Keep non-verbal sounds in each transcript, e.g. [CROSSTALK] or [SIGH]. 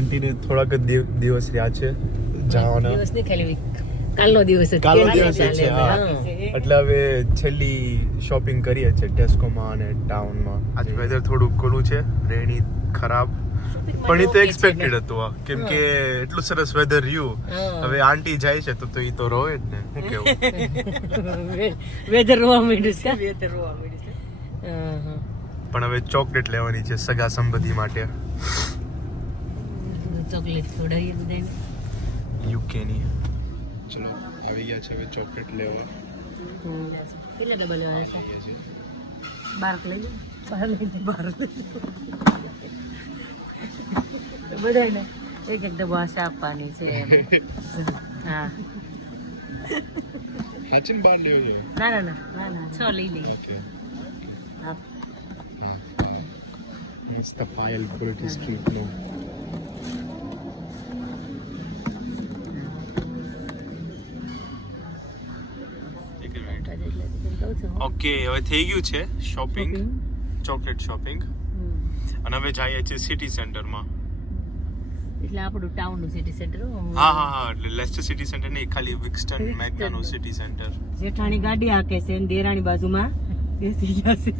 છ આંટીને થોડાક દિવસ રહ્યા છે જવાના. દિવસ નહીં ખાલી કાલનો દિવસ કાલનો દિવસ છે. એટલે હવે છેલ્લી શોપિંગ કરીએ છે ટેસ્કોમાં અને ટાઉનમાં આજે વેધર થોડું ઘણું છે રેણી ખરાબ. પણ એ તો એક્સપેક્ટેડ હતું આ કેમ કે એટલું સરસ વેધર રહ્યું. હવે આંટી જાય છે તો તો એ તો રોવે જ ને. શું કેવું? [LAUGHS] વેધર રોવા માંડ્યું છે. વેધર રોવા માંડ્યું પણ હવે ચોકલેટ લેવાની છે સગા સંબંધી માટે. ચોકલેટ ખવડાવીએ બધાને યુકેની ચલો આવી ગયા છે હવે ચોકલેટ લેવા. કેટલા ડબલ આવે છે. બાર લઈ લો બાર લઈ લો. બાર બધાને એક એક ડબ્બો આશા આપવાની છે. હા. હાચીન બાર લેવો છે? ના ના ના ના ના છ લઈ લઈએ. હા. મસ્ત પાયલ ક્વોલિટી સ્ટ્રીટ નો ઓકે હવે થઈ ગયું છે શોપિંગ ચોકલેટ શોપિંગ અને હવે જઈએ છીએ સિટી સેન્ટરમાં એટલે આપણું ટાઉનનું સિટી સેન્ટર હા. હા હા એટલે લેસ્ટર સિટી સેન્ટર નહીં ખાલી વિક્સ્ટન મેગ્નાનું સિટી સેન્ટર જેઠાણી ગાડી આકે છે અને દેરાણી બાજુમાં. બેસી ગયા છે.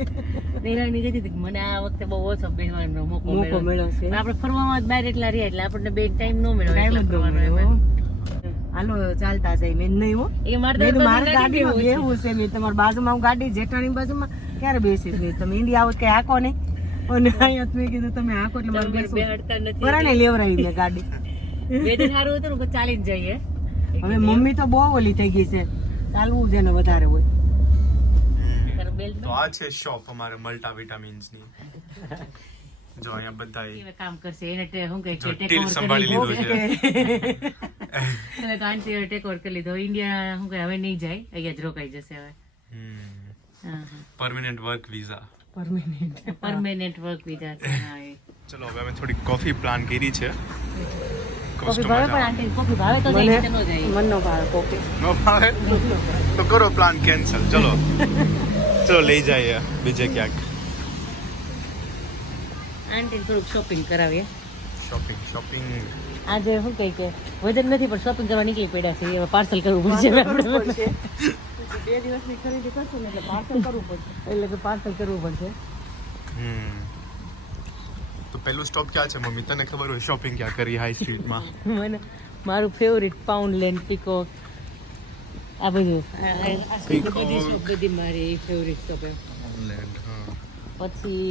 દેરાણી કહેતી હતી મને આ વખતે બહુ ઓછો બેસવાનો મોકો મોકો મળ્યો છે. આપણે ફરવામાં જ બહાર એટલા રહ્યા એટલે આપણને બે ટાઈમ ન મળ્યો ટાઈમ જ ન મળ્યો. હાલો ચાલતા જાય મેં નહીં હો. એ મારે મેં મારે ગાડી ગાડીમાં બેહવું છે. મેં તમારી બાજુમાં હું ગાડી જેઠાણી બાજુમાં ક્યારે બેસીશ? મેં તમે ઇન્ડિયા આવો કે હાકો નહીં અને અહીંયા મેં કીધું તમે હાકો એટલે મારે બેહડતા બરાને લેવરાવી મેં ગાડી. વેધર સારું હતું ને ચાલીને જઈએ. હવે મમ્મી તો બહુ ઓલી થઈ ગઈ છે. ચાલવું છે ને વધારે હોય. તો આ છે શોપ અમારે મલ્ટા વિટામિન્સની જો અહીંયા બધા કામ કરશે એને શું કહે જો છે ટીલ સંભાળી લીધો છે. એટલે તો આંટી ટેક ઓવર કરી લીધો. ઇન્ડિયા શું કહે હવે નહીં જાય. અહીંયા જ રોકાઈ જશે હવે. હા permanent work visa permanent permanent work visa છે હા ચલો હવે અમે થોડી કોફી પ્લાન કરી છે. કોફી ભાવે પણ આંટી કોફી ભાવે તો જાય ન જાય. મન નો ભાવે કોફી નો ભાવે? તો કરો પ્લાન કેન્સલ ચલો. ચલો લઈ જઈએ. બીજે ક્યાંક. આંટી થોડુંક શોપિંગ કરાવીએ. શોપિંગ શોપિંગ આજે શું કહે કે વજન નથી પણ શોપિંગ કરવા નીકળી પડ્યા છે? હવે પાર્સલ કરવું પડશે આપણે બે દિવસની ખરીદી કરશું એટલે પાર્સલ કરવું પડશે. એટલે કે પાર્સલ કરવું પડશે. હમ. તો પહેલું સ્ટોપ ક્યાં છે મમ્મી? તને ખબર હોય શોપિંગ ક્યાં કરી હાઈ સ્ટ્રીટમાં [LAUGHS] મને મારું ફેવરિટ પાઉન્ડ લેન્ડ પીકો આ બધું. બધી મારી ફેવરિટ શોપ એમ લેન્ડ પછી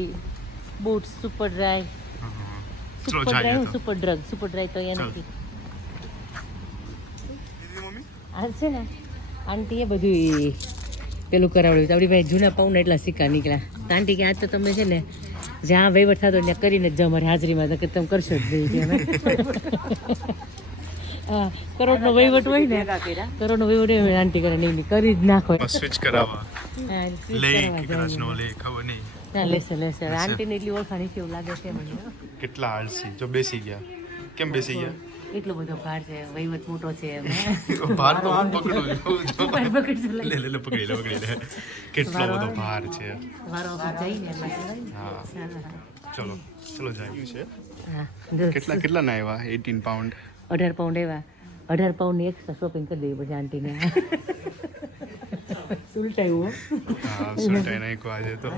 Boots Superdry Superdry તો. સુપર ડ્રગ સુપર ડ્રાય તો અહીંયા નથી. દીદી મમ્મી? આ છે ને આંટીએ બધું પેલું કરાવડ્યું આપણી ભાઈ જૂના પાઉન્ડ એટલા સિક્કા નીકળ્યા. તો આંટી કે આજ તો તમે છે ને જ્યાં વહીવટ થતો ત્યાં કરીને જ અમારી હાજરીમાં કે તમે કરશો જ નહીં. કે અમે. [LAUGHS] હા કરોડનો વહીવટ હોય ને કરોડનો વહીવટ હોય આંટી કરે નહીં નહીં, કરી જ નાખો. સ્વિચ કરાવવા. હા, switch લે કરવા કે કદાચ જાય. નો લે ખબર નહીં. ના લેશે લેશે આંટીને એટલી ઓળખાણી છે એવું લાગે છે મને કેટલા આળસી જો બેસી ગયા. કેમ બેસી ગયા? એટલો બધો ભાર છે વહીવટ મોટો છે એમ [LAUGHS] ભાર તો હું પકડું છું પકડજો લે લે લે પકડી લે પકડી લે. કેટલો બધો ભાર છે. વારો જઈને હા. હા, ચલો ચલો જાય. છે? કેટલા કેટલા ના આવ્યા 18 પાઉન્ડ અઢાર પાઉન્ડ આવ્યા અઢાર પાઉન્ડ એક્સ્ટ્રા શોપિંગ કરી દેવી પછી આંટીને. [LAUGHS] ઉલટાયું હા. સુલટાઈ નાખ્યો આજે તો.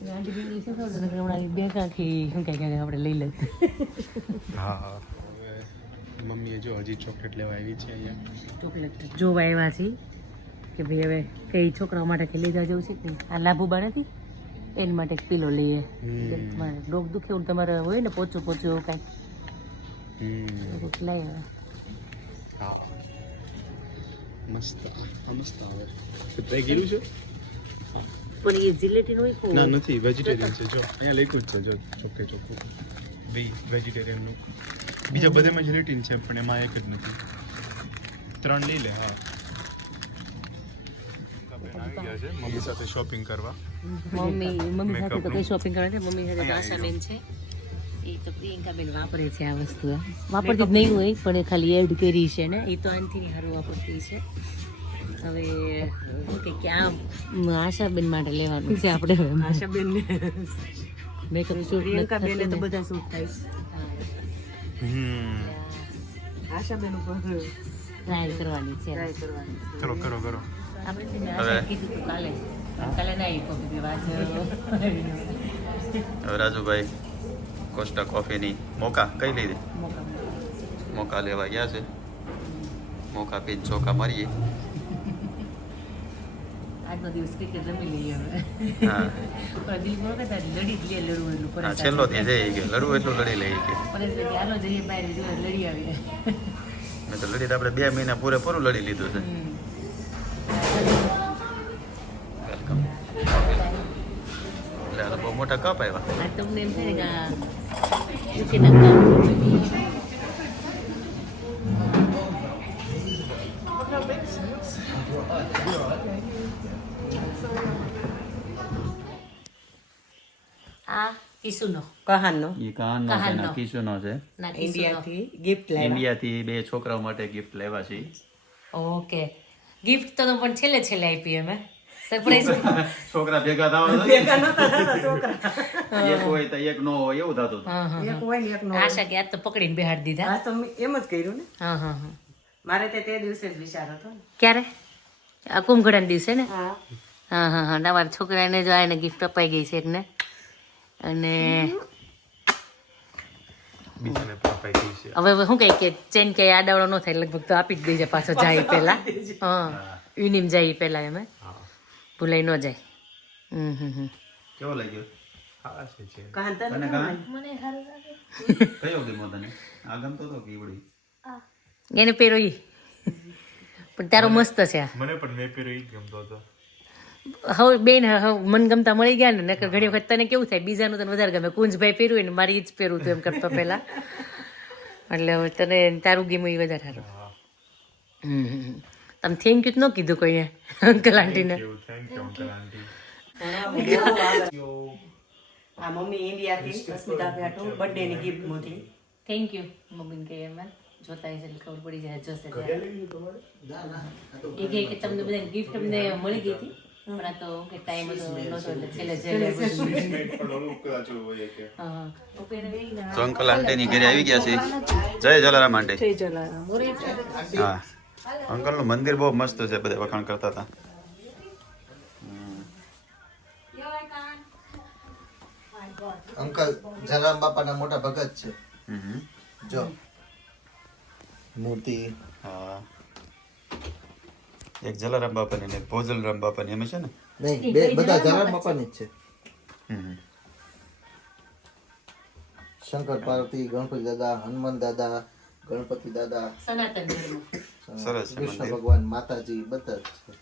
છે? આપણે લઈ લઈએ હા મમ્મીએ જો છે જોવા આવ્યા છીએ કે ભાઈ હવે કઈ છોકરાઓ માટે કે લીધા જવું છે કે આ લાભુબા નથી એના માટે એક પીલો લઈએ ડોક દુખે તમારે હોય ને પોચું પોચું એવું કાંઈ હમ એવું લઈ આવે મસ્ત મસ્ત આવે ટ્રાય કર્યું છે પણ એ જિલેટીન હોય ના નથી વેજીટેરિયન છે. જો અહીંયા લખ્યું જ છે જો ચોખ્ખે ચોખ્ખું. વી વેજીટેરિયનનું બીજા બધામાં જિલેટિન છે પણ એમાં એક જ નથી. ત્રણ લઈ લે હા. આવી ગયા છે મમ્મી સાથે શોપિંગ કરવા. મમ્મી મમ્મી સાથે તો કઈ શોપિંગ કરવા છે મમ્મી સાથે આશાબેન છે. એ તો પ્રિયંકાબેન વાપરે છે આ વસ્તુ વાપરતી જ નહીં હોય પણ એ ખાલી એડ કરી છે ને એ તો આનથી હારું વાપરતી છે. હવે કે ક્યાં આશાબેન માટે લેવાનું છે આપણે હવે? આશાબેન ને. મેકઅપ શૂટ પ્રિયંકા બેને તો બધા શૂટ થાય. હમ. આશા બેન ઉપર કરવાની છે. ટ્રાય કરવાની કરો કરો કરો. આપણે છે ને હવે- આશા કીધું હતું કાલે. કાલે ના આવી કોફી પીવા રાજુભાઈ કોસ્ટા કોફીની મોકા કઈ લીધી? મોકા. મોકા લેવા ગયા છે. મોકા પીન ચોખા મારીએ. આજનો દિવસ ક્રિકેટ જમી લઈએ હવે. હા. પણ દિલમાં કહેતા લડી જ લે લડવું એટલું છેલ્લો થી જઈ કે લડવું એટલું લડી લઈએ કે. કે જઈએ બહાર જો લડી આવીએ. મેં તો લડી તો આપણે બે મહિના પૂરેપૂરું લડી લીધું છે. વેલકમ એટલે બહુ મોટા કપ આવ્યા. તમને એમ ને કે આ કહાનનો એ કહાનનો છે ને. કિશુનો છે. ઇન્ડિયાથી ગિફ્ટ લાવ્યા ઇન્ડિયાથી બે છોકરાઓ માટે ગિફ્ટ લેવા છે. ઓકે. ગિફ્ટ તો પણ છેલ્લે છેલ્લે આપી અમે. સરપ્રાઈઝ [LAUGHS] છોકરા ભેગા થવા [LAUGHS] ભેગા નતા થતા છોકરા. [LAUGHS] એક હોય તો એક નો હોય એવું થતું હતું. હા હા એક હોય ને એક નો આશા કે આજ તો પકડીને બેહાડી દીધા. આ તો એમ જ કર્યું ને. હા હા હા. મારે તે તે દિવસે જ વિચાર હતો ક્યારે? આ કુંભઘડાના દિવસે ને? હા. હા હા હા. તમારા છોકરાને જો આને ગિફ્ટ અપાઈ ગઈ છે એકને અને હવે હવે શું કહે કે ચેન કે આડાવડો ન થાય લગભગ તો આપી જ દેજે પાછો જાય પહેલા. હા યુનિમ જાય પહેલા એમ ભૂલાઈ ન જાય. હમ હમ હમ. કેવો લાગ્યો? એને પહેરો ઈ. પણ તારો મસ્ત છે મને પણ મેં પહેર્યો ઈ ગમતો હતો. હવે બેન હવે મનગમતા મળી ગયા ને નકર ઘણી વખત તને કેવું થાય બીજાનું તને વધારે ગમે. કુંજભાઈ પહેર્યું ને મારી જ પહેરું તું એમ કરતો પહેલા. એટલે હવે તને તારું ગેમ એ વધારે સારું હમ હમ હમ. તમે થેન્ક યુ ન કીધું કોઈએ અંકલ આંટીને આ મમ્મી ઇન્ડિયાથી અસ્મિતા ભેટું બર્થડે ની ગિફ્ટ મોટી. થેન્ક યુ મમ્મીને કહે એમાં જોતા હશે એટલે ખબર પડી જાય જોશે ત્યારે. એ કે તમને બધાને ગિફ્ટ અમને મળી ગઈ હતી. આ તો કે ટાઈમ હતો નહોતો એટલે છેલ્લે છેલ્લે. તો અંકલ આંટીની ઘરે આવી ગયા છે જય જલારામ આંટી જય જલારામ હા અંકલનું મંદિર બહુ મસ્ત છે બધા વખાણ કરતા હતા અંકલ જલારામ બાપાના મોટા ભગત છે. જો મૂર્તિ હા એક જલારામ બાપાની ને ભોજલરામ બાપાની એમ છે ને? નહીં બે બધા જલારામ બાપાની જ છે. શંકર પાર્વતી ગણપતિ દાદા હનુમાન દાદા ગણપતિ દાદા સનાતન ધર્મ. સરસ કૃષ્ણ ભગવાન માતાજી બધા જ છે.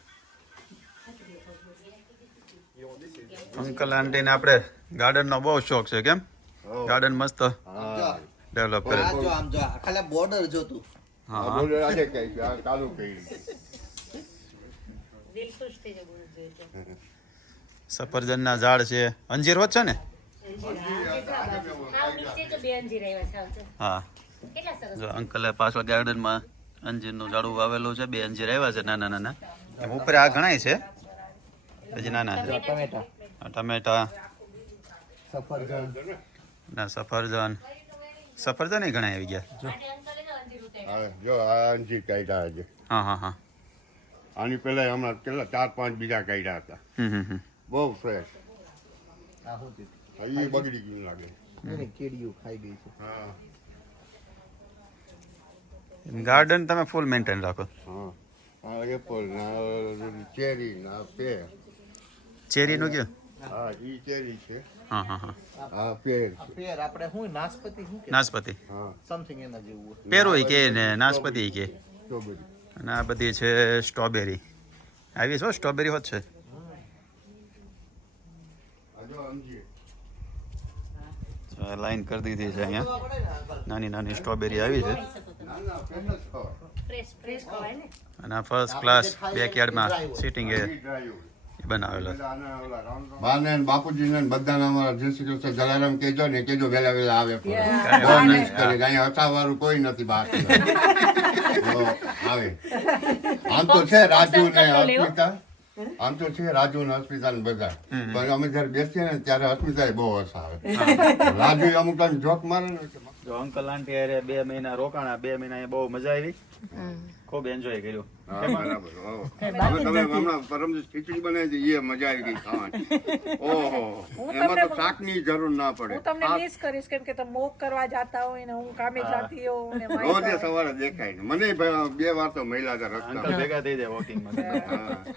અંકલ આંટીને આપણે ગાર્ડન નો બહુ શોખ છે કેમ? ગાર્ડન મસ્ત ડેવલપ કરે. આ જો આમ જો આ ખાલી બોર્ડર જોતું. હા હા. સફરજનના ઝાડ છે. અંજીર વચ્ચે છે ને? હા જો અંકલે પાછળ ગાર્ડનમાં અંજીરનું ઝાડું વાવેલું છે બે અંજીર આવ્યા છે નાના નાના. એમ ઉપર આ ઘણાય છે. પછી નાના. ટમેટા. ટમેટા. સફરજન. ના સફરજન. સફરજન એ ઘણા આવી ગયા. હા, જો આ અંજીર કાઢ્યા છે. હા હા હા. આની પહેલા હમણાં કેટલા ચાર પાંચ બીજા કાઢ્યા હતા. હમ હમ હમ. બહુ ફ્રેશ આ એ બગડી ગયું લાગે. કીડીઓ ખાઈ ગઈ છે. હા. ગાર્ડન તમે ફૂલ મેન્ટેન રાખો. હા. આ એપલ ના ચેરી ના પેર ચેરીનું કયો? હા ઈ ચેરી છે. હા હા હા. હા પેર પેર આપણે શું નાસપતિ શું કે? નાસપતિ હા. સમથિંગ એના જેવું પેરો કે ને નાસપતિ કે? સ્ટ્રોબેરી બધી અને આ બધી છે સ્ટ્રોબેરી. આવી છો સ્ટ્રોબેરી હોત છે. આ જો અંજી લાઈન કરી દીધી છે અહીંયા. નાની નાની સ્ટ્રોબેરી આવી છે. અને આ ફર્સ્ટ ક્લાસ બેકયાર્ડમાં સિટિંગ એ બનાવેલા. બાને બાપુજીને બધાને અમારા જય શ્રી કૃષ્ણ જલારામ કેજો ને કેજો વેલા વેલા આવે બહુ nice કરે અહીંયા હસાવાળું કોઈ નથી બાકી તો [LAUGHS] આવે. આમ તો છે રાજુ ને અસ્મિતા. આમ તો છે રાજુ ને અસ્મિતા ને બધા પણ અમે જયારે બેસીએ ને ત્યારે અસ્મિતા બહુ હસાવે રાજુ અમુક જોક મારે જો અંકલ આંટી બે મહિના રોકાણા બે મહિના બહુ મજા આવી. ખૂબ એન્જોય કર્યું. તમે હમણાં પરમ ખીચડી બનાવી હતી એ મજા આવી ગઈ ખાવાની. [LAUGHS] ઓહો. એમાં તો શાકની જરૂર ના પડે. હું તમને મિસ કરીશ કેમ કે તમે મોક કરવા જાતા હોય ને હું કામે જાતી હોઉં ને રોજે સવારે દેખાય ને. મને બે વાર તો મહિલા અંકલ રસ્તા ભેગા થઈ જાય વોકિંગમાં.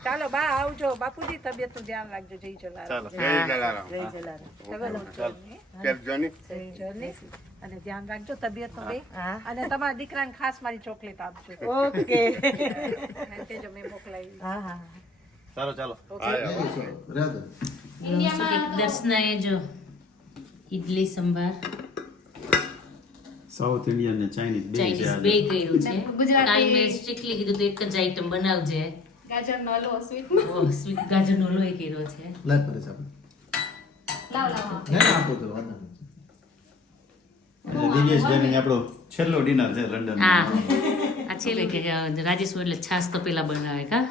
ચાલો બા આવજો. બાપુજી તબિયતનું ધ્યાન રાખજો. જય જલારામ. ચાલો. જય જલારામ. જય જલારામ. ચાલો કેમ જોની? જય જલારામ. અને ધ્યાન રાખજો તબિયતનું બે. અને તમારા દીકરાને ખાસ મારી ચોકલેટ આપજો. ઓકે. કેજો મેં મોકલાવી. હા હા ચાલો. ચાલો દર્શનાએ જો. ઇડલી સંભાર. સાઉથ ઇન્ડિયન ને ચાઇનીઝ બે ચાઇનીઝ બે કર્યું છે. ગુજરાતી મેં સ્ટ્રિક્ટલી કીધું તો એક જ આઈટમ બનાવજે. ગાજરનો હલવો સ્વીટ ઓ સ્વીટ ગાજરનો લોહી કર્યો છે. લાવ પરેશ સાબ લાવ લાવ ના ના આપો તો વાંધો દિવ્યેશ બેન આપણો છેલ્લો ડિનર છે લંડન હા. આ છેલ્લે કે રાજેશ એટલે છાસ તો પેલા બનાવે કા?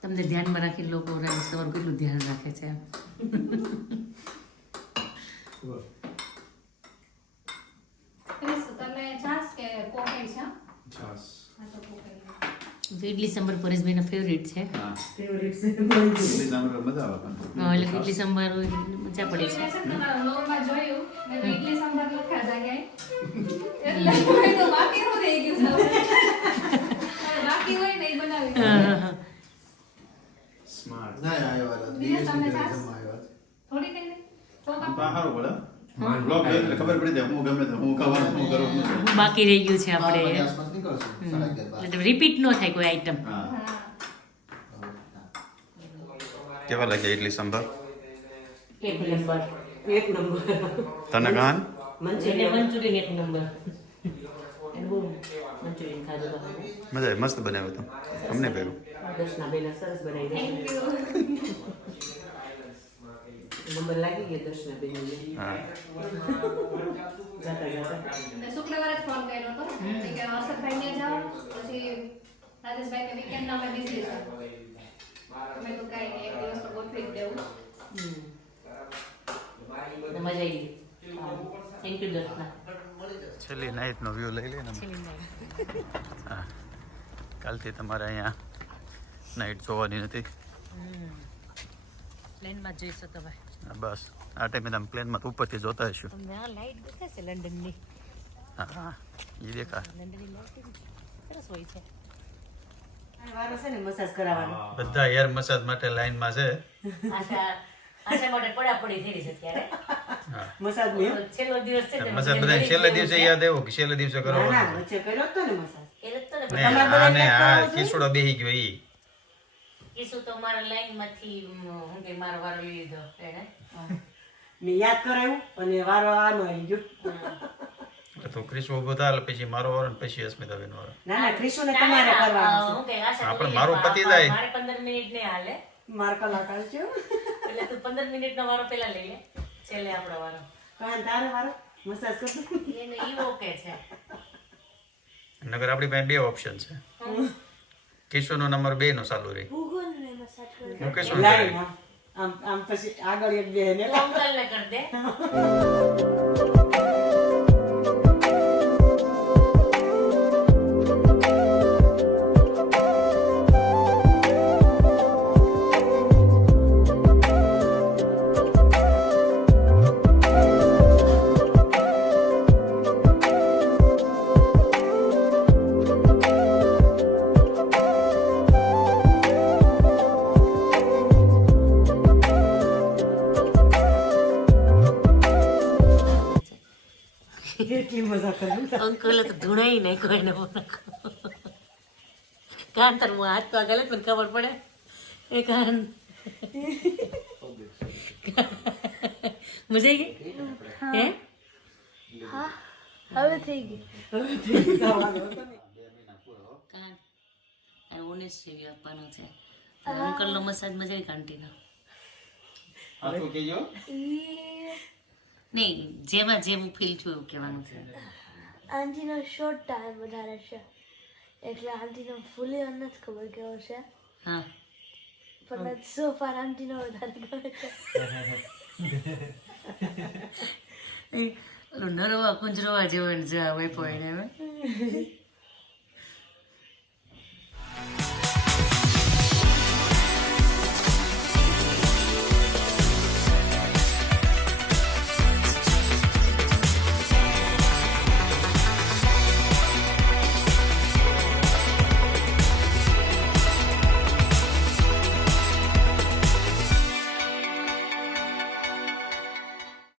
તમને ધ્યાનમાં રાખીને લોકો રાજેશ તમારું કેટલું ધ્યાન રાખે છે ક્રિસ તમે છાસ કે કોફી છે છાસ હા તો કોફી તો ઇડલી સંભાર પરેશભાઈનો ફેવરિટ છે. ફેવરેટ છે ઇડલી સાંભળ મજા આવે પણ હા, એટલે ઇડલી સંભાર હોય મજા પડે છે. મેં છે ને તમારા વ્લોગમાં જોયું મેં તો ઇડલી સંભાર નથી ખાધા ક્યાંય. એટલે મેં તો બાકી નું રહી ગયું છે બાકી હોય ને એ બનાવી દઉં. સ્માર્ટ ના આવ્યા વાલા દિનેશ, તમને દિવસ છાસ? જમવા આવ્યા થોડી કઈ તો આમ તો આ સારું પડે ખબર જાય હું ગમે તે હું ખાવાનું હું કરું બાકી રહી ગયું છે આપણે. આસપાસ નીકળશું સાડા અગિયાર બાર એટલે રિપીટ ન થાય કોઈ આઈટમ હા. કેવા લાગ્યા ઇડલી સંભાર? એક નંબર. એક નંબર. તને કાન મંચુરિયન. મંચુરિયન એક નંબર. એને બહુ મંચુરિયન ખાધું બહાર. મજા આવી મસ્ત બનાવ્યું હતું. અમને પહેલું દર્શના બેના સરસ બનાવી દે. થેન્ક યુ નંબર લાગી ગયો દર્શના બેન હા જાતા જાતા મેં શુક્રવારે ફોન કર્યો હતો કે કે હર્ષદભાઈ ને જાઓ પછી રાજેશભાઈ કે વીકેન્ડ ના અમે બિઝી છે મેં તો કાંઈ નહીં એક દિવસ તો ગોઠવી જ દેવું મજા આવી થેન્ક યુ દર્શના છેલ્લી નાઇટનો વ્યૂ લઈ લઈએ ને. હા કાલથી તમારે અહીંયા નાઇટ જોવાની નથી પ્લેનમાં જોઈશો તમે બસ. આ ટાઈમે તમે પ્લેનમાં ઉપરથી જોતા હશો. તમને આ લાઈટ લંડનની? હા એ દેખા લંડનની લાઈટ સરસ હોય છે. વારો છે ને મસાજ કરાવવાનો. બધા હેર મસાજ માટે લાઈનમાં છે. છે? છેલ્લો દિવસ છે ને મસાજ બધા છેલ્લે દિવસે યાદ આવ્યો કે છેલ્લે દિવસે ના કરવાનો ના વચ્ચે કર્યો જ તો ને મસાજ એ જ તો ને ને આ ને આ ખીસડો ગયો ઈ કીસુ તો મારા લાઈનમાંથી હું કે મારો વારો લઈ લીધો એને? મેં યાદ કરાયું અને વારો આનો આવી ગયો. તો ઊભો થાય પછી મારો વારો પછી અસ્મિતા બેન વારો. ના ના ક્રિશુને તમારે કરવાનું હું કે આશા આપણે મારો પતિ. જાય. મારે પંદર મિનિટ ને હાલે. માર કલાકાર છે. એટલે તું પંદર મિનિટ નો વારો પેલા લઈ લે છેલ્લે આપણો વારો. કાન તારો વારો? મસાજ કરતો એને ઈ ઓકે છે. નગર આપણી પાસે બે ઓપ્શન છે. કિશોરનો નંબર બે નો ચાલુ રહે નો લાઈન આમ આમ પછી આગળ એક બે ને અંકલ ને કર દે [LAUGHS] [LAUGHS] ધૂણાઈ નાખ્યો એને કાન તાર હું હાથ તો આગળ મને ખબર પડે. એ કાન મજા આવી ગઈ? હે. હવે થઈ ગયું કાન આ ઓનેસ્ટ જેવી આપવાનો છે. અંકલનો મસાજ મજા આવી કાંટીનો નહીં જેમાં જેવું ફીલ થયું એવું કહેવાનું છે. આંટીનો શોર્ટ ટાઈમ વધારે છે. એટલે આંટીનો ફૂલી નથી ખબર કેવો છે. હા. પણ સો ફાર આંટીનો વધારે ગમે છે. નરવા કુંજરવા જેવો જ જે આ વૈપો એને [LAUGHS]